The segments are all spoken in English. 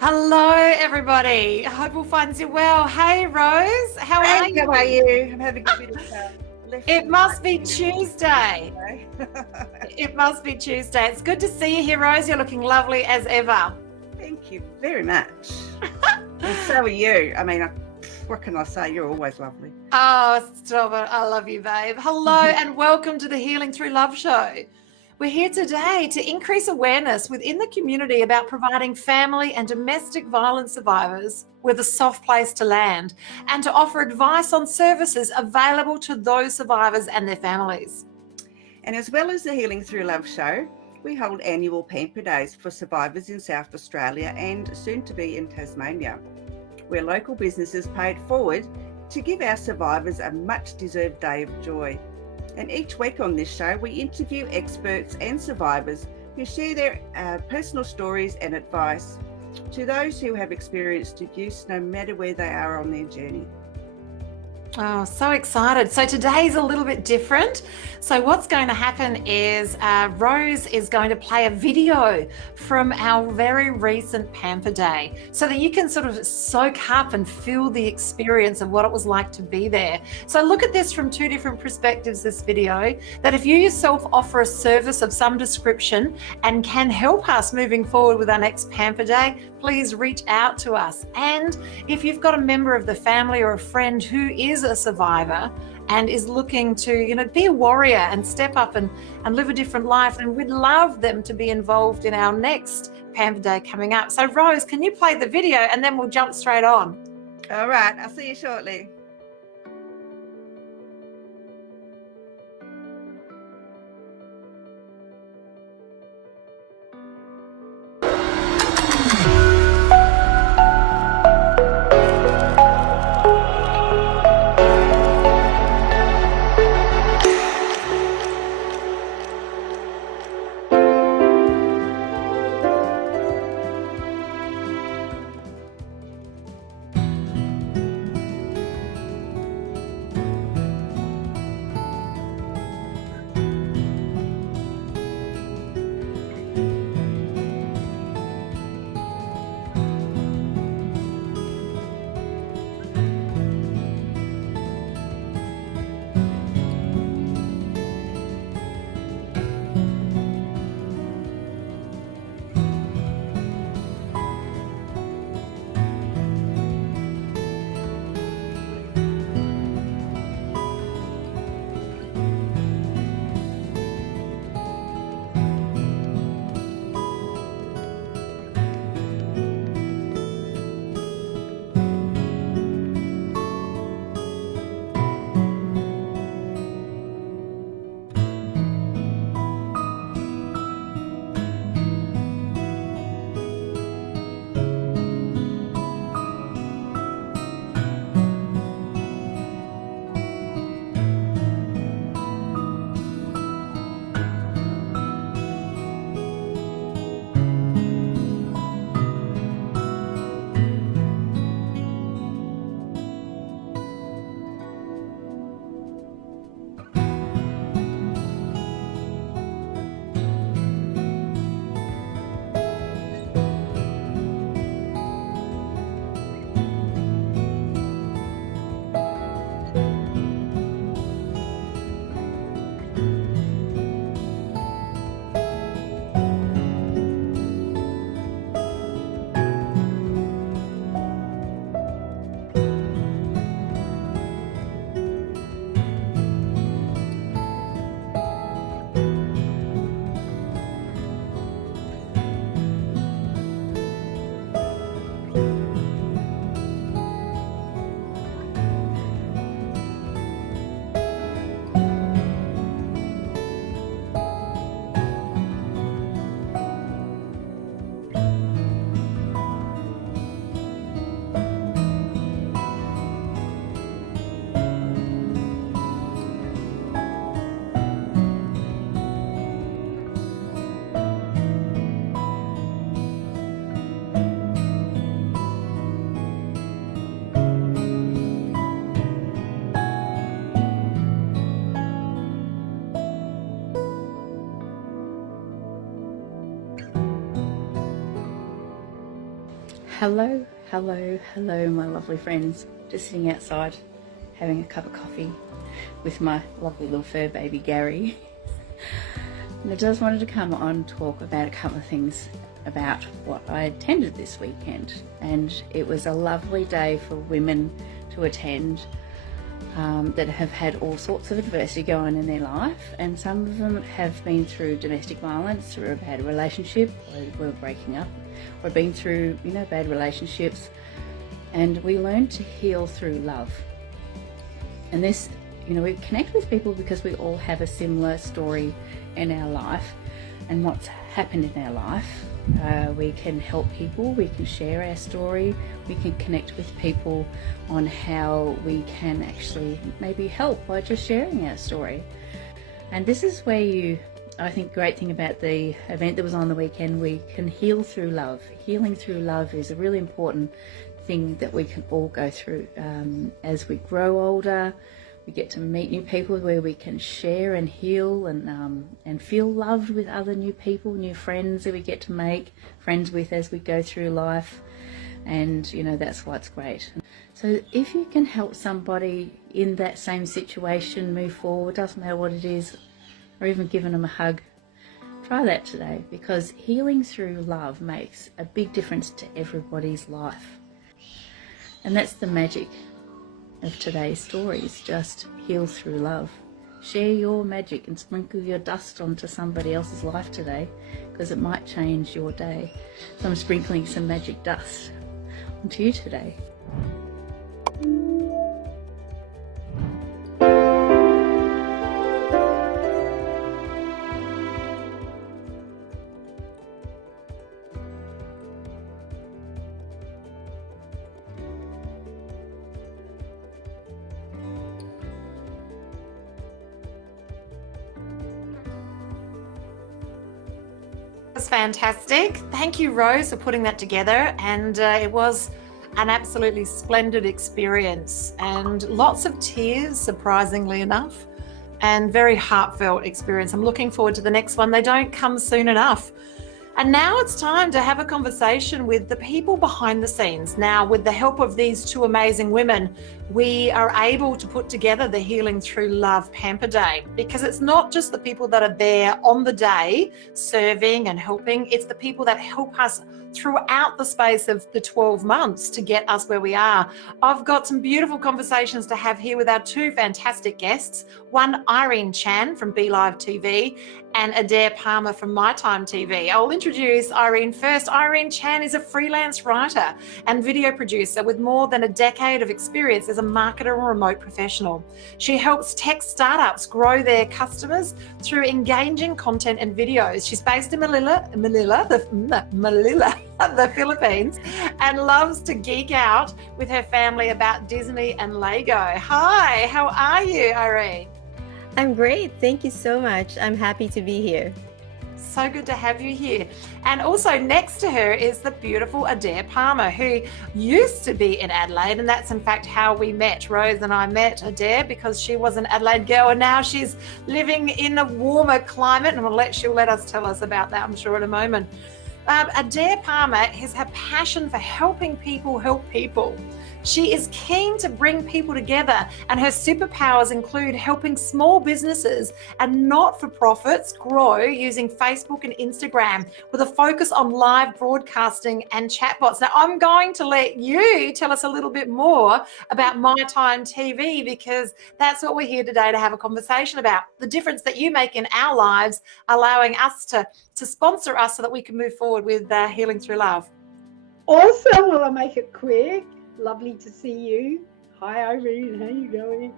Hello, everybody. I hope all finds you well. Hey, Rose, how are you? How are you? I'm having a bit of left. It and must be right Tuesday. today. It must be Tuesday. It's good to see you here, Rose. You're looking lovely as ever. Thank you very much. And so are you. I mean, what can I say? You're always lovely. Oh, stop it. I love you, babe. Hello, and welcome to the Healing Through Love show. We're here today to increase awareness within the community about providing family and domestic violence survivors with a soft place to land and to offer advice on services available to those survivors and their families. And as well as the Healing Through Love show, we hold annual Pamper Days for survivors in South Australia and soon to be in Tasmania, where local businesses paid forward to give our survivors a much deserved day of joy. And each week on this show, we interview experts and survivors who share their personal stories and advice to those who have experienced abuse, no matter where they are on their journey. Oh, so excited. So today's a little bit different. So what's going to happen is Rose is going to play a video from our very recent Pamper Day so that you can sort of soak up and feel the experience of what it was like to be there. So look at this from two different perspectives, this video, that if you yourself offer a service of some description and can help us moving forward with our next Pamper Day, please reach out to us. And if you've got a member of the family or a friend who is a survivor and is looking to, be a warrior and step up and live a different life, and we'd love them to be involved in our next Pamper Day coming up. So Rose, can you play the video and then we'll jump straight on? All right, I'll see you shortly. Hello, my lovely friends. Just sitting outside having a cup of coffee with my lovely little fur baby Gary. And I just wanted to come on and talk about a couple of things about what I attended this weekend. And it was a lovely day for women to attend that have had all sorts of adversity going in their life, and some of them have been through domestic violence, through a bad relationship, or were breaking up, or been through bad relationships, and we learn to heal through love. And this, we connect with people because we all have a similar story in our life and what's happened in our life. We can help people, we can share our story, we can connect with people on how we can actually maybe help by just sharing our story. And this is where I think the great thing about the event that was on the weekend, we can heal through love. Healing through love is a really important thing that we can all go through. As we grow older, we get to meet new people where we can share and heal and feel loved with other new people, new friends that we get to make friends with as we go through life. And that's what's great. So if you can help somebody in that same situation move forward, doesn't matter what it is, or even giving them a hug, try that today, because healing through love makes a big difference to everybody's life. And that's the magic of today's stories. Just heal through love. Share your magic and sprinkle your dust onto somebody else's life today, because it might change your day. So I'm sprinkling some magic dust onto you today. That's fantastic. Thank you, Rose, for putting that together. And it was an absolutely splendid experience, and lots of tears, surprisingly enough, and very heartfelt experience. I'm looking forward to the next one. They don't come soon enough. And now it's time to have a conversation with the people behind the scenes. Now, with the help of these two amazing women, we are able to put together the Healing Through Love Pamper Day, because it's not just the people that are there on the day serving and helping, it's the people that help us throughout the space of the 12 months to get us where we are. I've got some beautiful conversations to have here with our two fantastic guests, one Irene Chan from Be Live TV and Adaire Palmer from My Time TV. I'll introduce Irene first. Irene Chan is a freelance writer and video producer with more than a decade of experience as a marketer and remote professional. She helps tech startups grow their customers through engaging content and videos. She's based in Manila, the Philippines, and loves to geek out with her family about Disney and Lego. Hi, how are you, Irene? I'm great. Thank you so much. I'm happy to be here. So good to have you here. And also next to her is the beautiful Adaire Palmer, who used to be in Adelaide, and that's in fact how we met. Rose and I met Adaire because she was an Adelaide girl, and now she's living in a warmer climate, and she'll let us tell us about that, I'm sure, in a moment. Adaire Palmer is her passion for helping people help people. She is keen to bring people together, and her superpowers include helping small businesses and not-for-profits grow using Facebook and Instagram with a focus on live broadcasting and chatbots. Now, I'm going to let you tell us a little bit more about My Time TV, because that's what we're here today to have a conversation about, the difference that you make in our lives, allowing us to sponsor us so that we can move forward with Healing Through Love. Awesome. Well, I'll make it quick. Lovely to see you. Hi, Irene. How you going?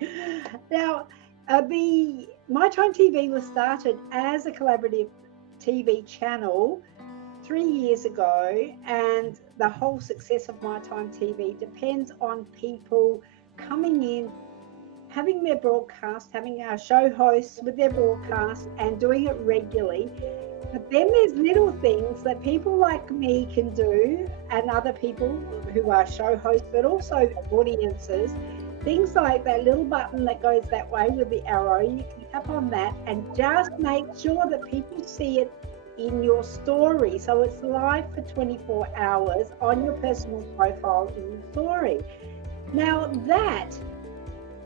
Now, the My Time TV was started as a collaborative TV channel 3 years ago, and the whole success of My Time TV depends on people coming in, having their broadcast, having our show hosts with their broadcast and doing it regularly. But then there's little things that people like me can do, and other people who are show hosts, but also audiences. Things like that little button that goes that way with the arrow, you can tap on that and just make sure that people see it in your story. So it's live for 24 hours on your personal profile in your story. Now that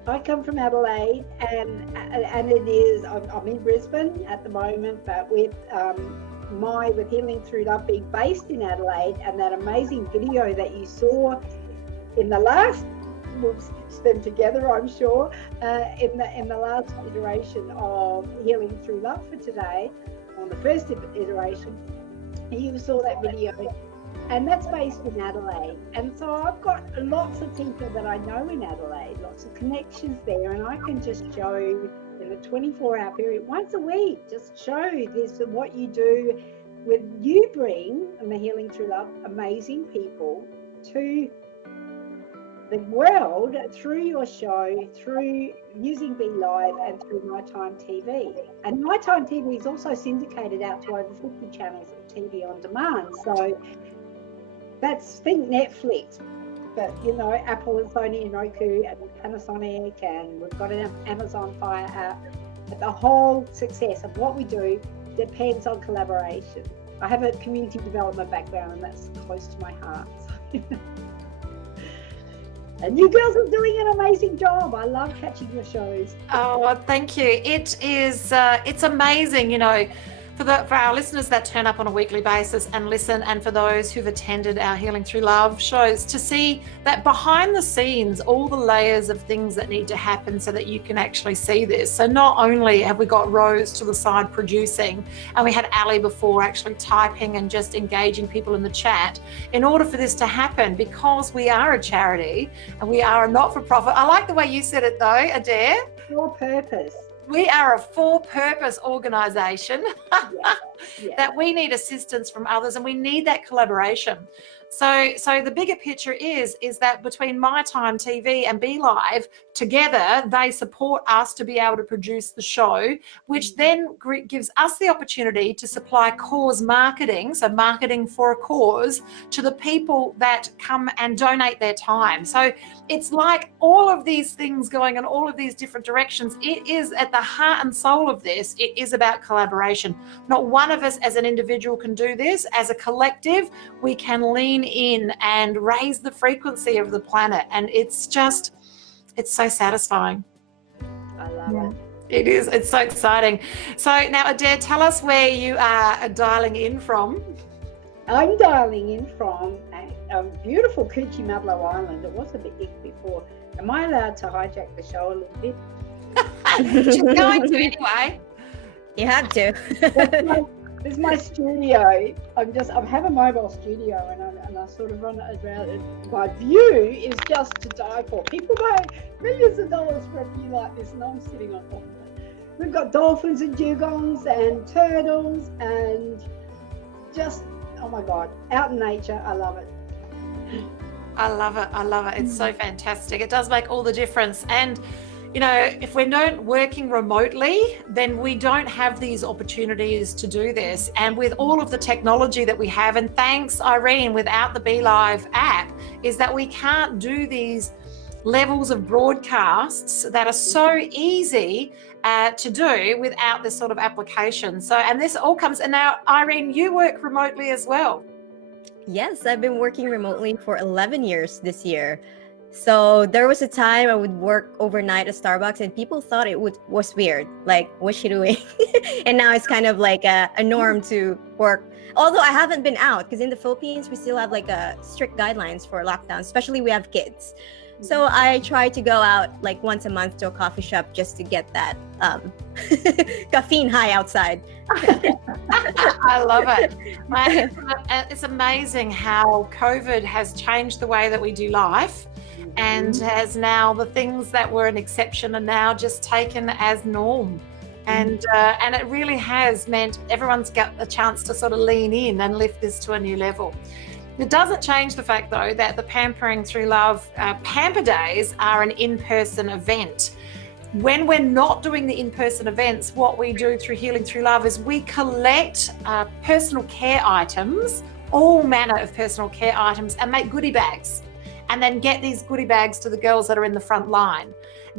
I come from Adelaide, and it is, I'm in Brisbane at the moment, but with Healing Through Love being based in Adelaide, and that amazing video that you saw in the last, we'll spend together, I'm sure, in the last iteration of Healing Through Love for today, on the first iteration, you saw that video. And that's based in Adelaide. And so I've got lots of people that I know in Adelaide, lots of connections there, and I can just show in a 24-hour period, once a week, just show this and what you do. With you bring, and the Healing Through Love, amazing people to the world through your show, through using Be Live and through Nighttime TV. And Nighttime TV is also syndicated out to over 50 channels of TV on demand. So that's, think Netflix, but Apple and Sony and Roku and Panasonic, and we've got an Amazon Fire app. But the whole success of what we do depends on collaboration. I have a community development background, and that's close to my heart. And you girls are doing an amazing job. I love catching your shows. Oh, thank you. It is, it's amazing, for our listeners that turn up on a weekly basis and listen, and for those who've attended our Healing Through Love shows, to see that behind the scenes, all the layers of things that need to happen so that you can actually see this. So not only have we got Rose to the side producing, and we had Ali before actually typing and just engaging people in the chat, in order for this to happen, because we are a charity and we are a not-for-profit. I like the way you said it though, Adaire. For purpose. We are a for-purpose organisation Yeah. that we need assistance from others, and we need that collaboration. So the bigger picture is that between My Time TV and Be Live, together they support us to be able to produce the show, which then gives us the opportunity to supply cause marketing, so marketing for a cause, to the people that come and donate their time. So it's like all of these things going in all of these different directions. It is at the heart and soul of this. It is about collaboration. Not one of us as an individual can do this. As a collective, we can lean in and raise the frequency of the planet, and it's so satisfying. I love it. It is. It's so exciting. So now, Adaire, tell us where you are dialing in from. I'm dialing in from a beautiful Coochie-Madlo Island. It was a bit ick before. Am I allowed to hijack the show a little bit? She's going to anyway. You have to. This is my studio. I have a mobile studio, and I sort of run it around. My view is just to die for. People pay millions of dollars for a view like this, and I'm sitting on top of it. We've got dolphins and dugongs and turtles, and just, oh my God, out in nature. I love it. I love it. I love it. It's so fantastic. It does make all the difference. And if we're not working remotely, then we don't have these opportunities to do this. And with all of the technology that we have, and thanks, Irene, without the Be Live app, is that we can't do these levels of broadcasts that are so easy to do without this sort of application. So, and this all comes, and now, Irene, you work remotely as well. Yes, I've been working remotely for 11 years this year. So there was a time I would work overnight at Starbucks, and people thought it was weird. Like, what's she doing? And now it's kind of like a norm to work. Although I haven't been out, because in the Philippines, we still have like strict guidelines for lockdown, especially we have kids. So I try to go out like once a month to a coffee shop just to get that caffeine high outside. I love it. It's amazing how COVID has changed the way that we do life, and has now the things that were an exception are now just taken as norm. And it really has meant everyone's got a chance to sort of lean in and lift this to a new level. It doesn't change the fact, though, that the Pampering Through Love Pamper Days are an in-person event. When we're not doing the in-person events, what we do through Healing Through Love is we collect personal care items, all manner of personal care items, and make goodie bags. and then get these goodie bags to the girls that are in the front line.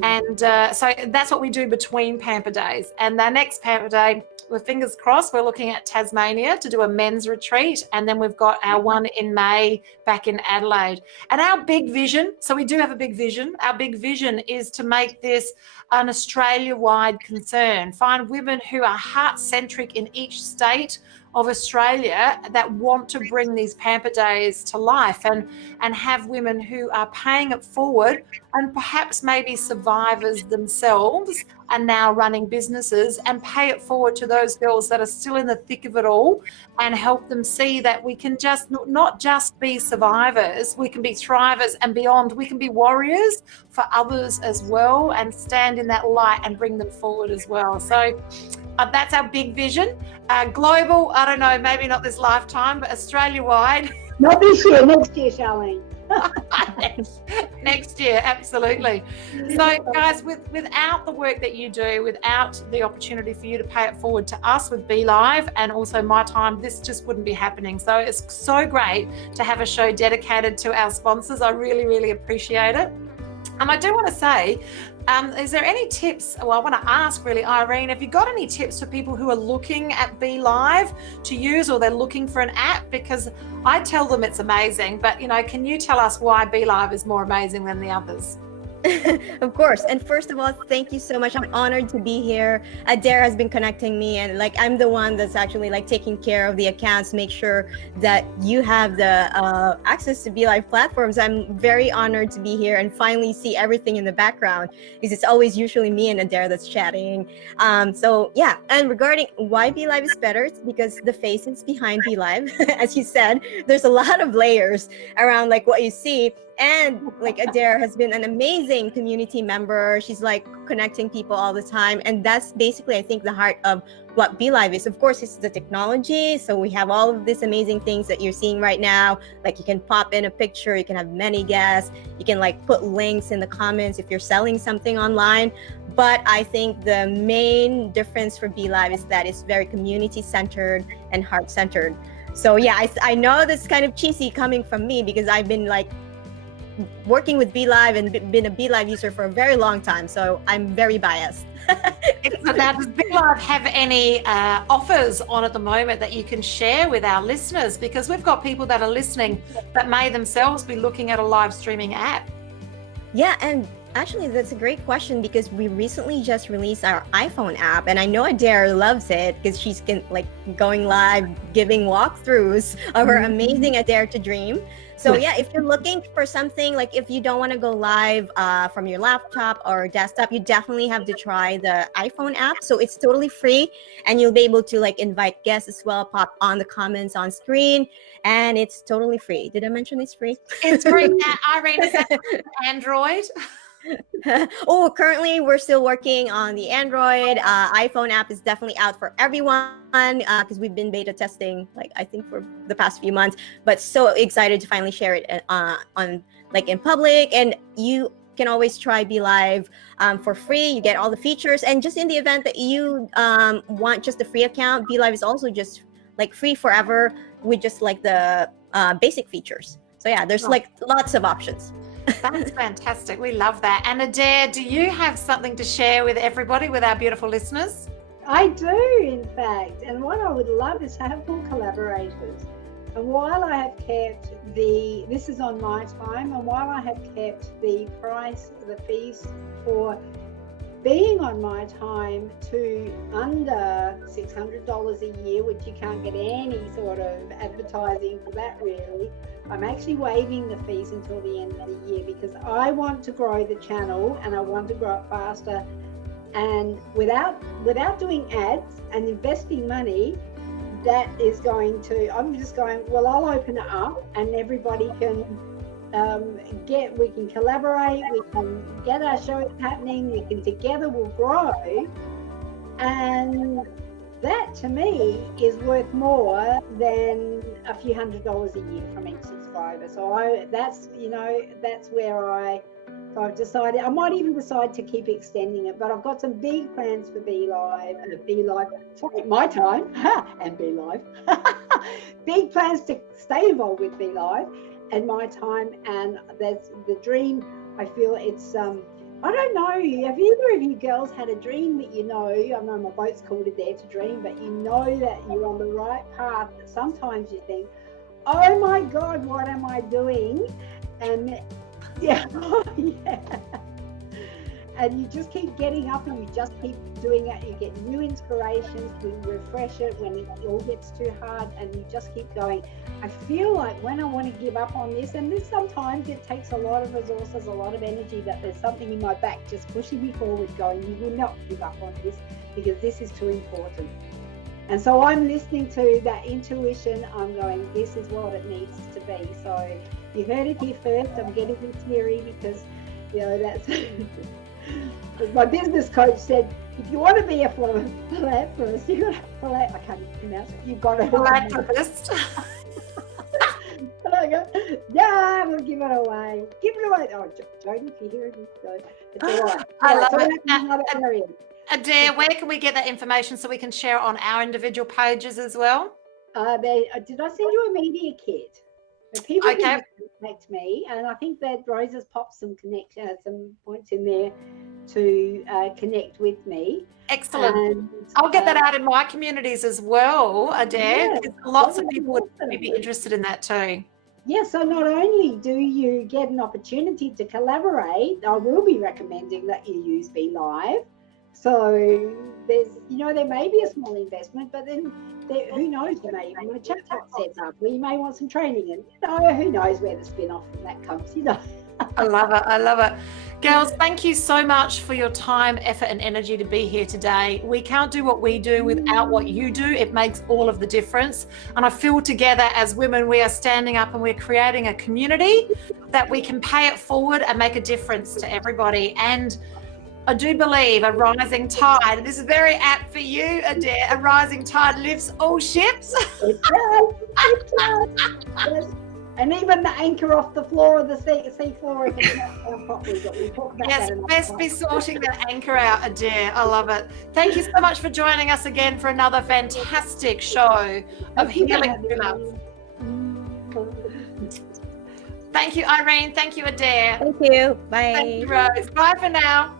And so that's what we do between Pamper Days. And our next Pamper Day, with fingers crossed, we're looking at Tasmania to do a men's retreat. And then we've got our one in May back in Adelaide. And our big vision, so we do have a big vision. Our big vision is to make this an Australia-wide concern. Find women who are heart-centric in each state of Australia that want to bring these Pamper Days to life, and have women who are paying it forward, and perhaps maybe survivors themselves are now running businesses, and pay it forward to those girls that are still in the thick of it all, and help them see that we can just not just be survivors, we can be thrivers and beyond. We can be warriors for others as well, and stand in that light and bring them forward as well. So that's our big vision. Global, I don't know, maybe not this lifetime, but Australia-wide. Not this year, next year, Charlene. Next year, absolutely. So guys, without the work that you do, without the opportunity for you to pay it forward to us with Be Live and also my time, this just wouldn't be happening. So it's so great to have a show dedicated to our sponsors. I really, really appreciate it. I do want to say, is there any tips? Well, I want to ask really, Irene, have you got any tips for people who are looking at Be Live to use, or they're looking for an app? Because I tell them it's amazing, but can you tell us why Be Live is more amazing than the others? Of course. And first of all, thank you so much. I'm honored to be here. Adaire has been connecting me, and I'm the one that's actually taking care of the accounts, make sure that you have the access to Be Live platforms. I'm very honored to be here and finally see everything in the background, because it's always usually me and Adaire that's chatting. So yeah, and regarding why Be Live is better, it's because the face is behind Be Live. As you said, there's a lot of layers around what you see. And Adaire has been an amazing community member. She's connecting people all the time. And that's basically, I think, the heart of what Be Live is. Of course, it's the technology. So we have all of these amazing things that you're seeing right now. You can pop in a picture, you can have many guests, you can put links in the comments if you're selling something online. But I think the main difference for Be Live is that it's very community centered and heart centered. So yeah, I know that's kind of cheesy coming from me, because I've been working with Be Live and been a Be Live user for a very long time, so I'm very biased. Now, does Be Live have any offers on at the moment that you can share with our listeners? Because we've got people that are listening that may themselves be looking at a live streaming app. Yeah, and actually that's a great question, because we recently just released our iPhone app, and I know Adaire loves it because she's going live, giving walkthroughs of her amazing Adaire to Dream. So yeah, if you're looking for something, if you don't want to go live from your laptop or desktop, you definitely have to try the iPhone app. So it's totally free, and you'll be able to invite guests as well, pop on the comments on screen, and it's totally free. Did I mention it's free? It's free. Irene, is that Android? Oh, currently we're still working on the Android. iPhone app is definitely out for everyone, because we've been beta testing I think for the past few months, but so excited to finally share it on in public. And you can always try Be Live for free. You get all the features, and just in the event that you want just a free account, Be Live is also just free forever with just the basic features. So yeah, there's lots of options. That's fantastic. We love that. And Adaire, do you have something to share with everybody, with our beautiful listeners? I do, in fact. And what I would love is to have more collaborators. And while I have kept this is on my time, and while I have kept the fees for being on my time to under $600 a year, which you can't get any sort of advertising for that really, I'm actually waiving the fees until the end of the year, because I want to grow the channel and I want to grow it faster. And without doing ads and investing money, I'm just going, well, I'll open it up and everybody can we can collaborate, we can get our shows happening, together we'll grow. And that to me is worth more than a few $100s a year from each subscriber. So that's where I've decided I might even decide to keep extending it, but I've got some big plans for Be Live, my time, and Be Live. Big plans to stay involved with Be Live, and my time, and that's the dream. I feel it's I don't know, have either of you girls had a dream that I know my boat's called Adaire to dream, but you know that you're on the right path, but sometimes you think, oh my God, what am I doing? And yeah, and you just keep getting up and you just keep doing it. You get new inspirations, you refresh it when it all gets too hard, and you just keep going. I feel like when I want to give up on this, and this sometimes it takes a lot of resources, a lot of energy, that there's something in my back just pushing me forward going, you will not give up on this because this is too important. And so I'm listening to that intuition. I'm going, this is what it needs to be. So you heard it here first. I'm getting this theory because, that's... As my business coach said, if you want to be a philanthropist, you've got to I can't even pronounce it. You've got to Philanthropist. And I go, yeah, we'll give it away. Give it away. Oh, Jodie, if you're hearing this, so it's all right. I love so it. another area. Adaire, where can we get that information so we can share it on our individual pages as well? Did I send you a media kit? People Okay. can contact me, and I think that Rose has popped some points in there to connect with me. Excellent. And, I'll get that out in my communities as well, Adaire. Yeah, because lots of that'd be people would awesome. be interested in that too. Yeah, so not only do you get an opportunity to collaborate, I will be recommending that you use Be Live. So there's, there may be a small investment, but then who knows, there may even a chatbot set up where you may want some training, and who knows where the spin-off from that comes, I love it. I love it. Girls, thank you so much for your time, effort, and energy to be here today. We can't do what we do without what you do. It makes all of the difference. And I feel together as women, we are standing up and we're creating a community that we can pay it forward and make a difference to everybody. And I do believe a rising tide, this is very apt for you, Adaire, a rising tide lifts all ships. It does. It does. Yes. And even the anchor off the floor of the sea floor, if it's not found properly, but we'll talk about Yes, that another best time. be sorting that anchor out, Adaire. I love it. Thank you so much for joining us again for another fantastic show of Thank you for healing having through love. me. Thank you, Irene. Thank you, Adaire. Thank you. Bye. Thank you, Rose. Bye for now.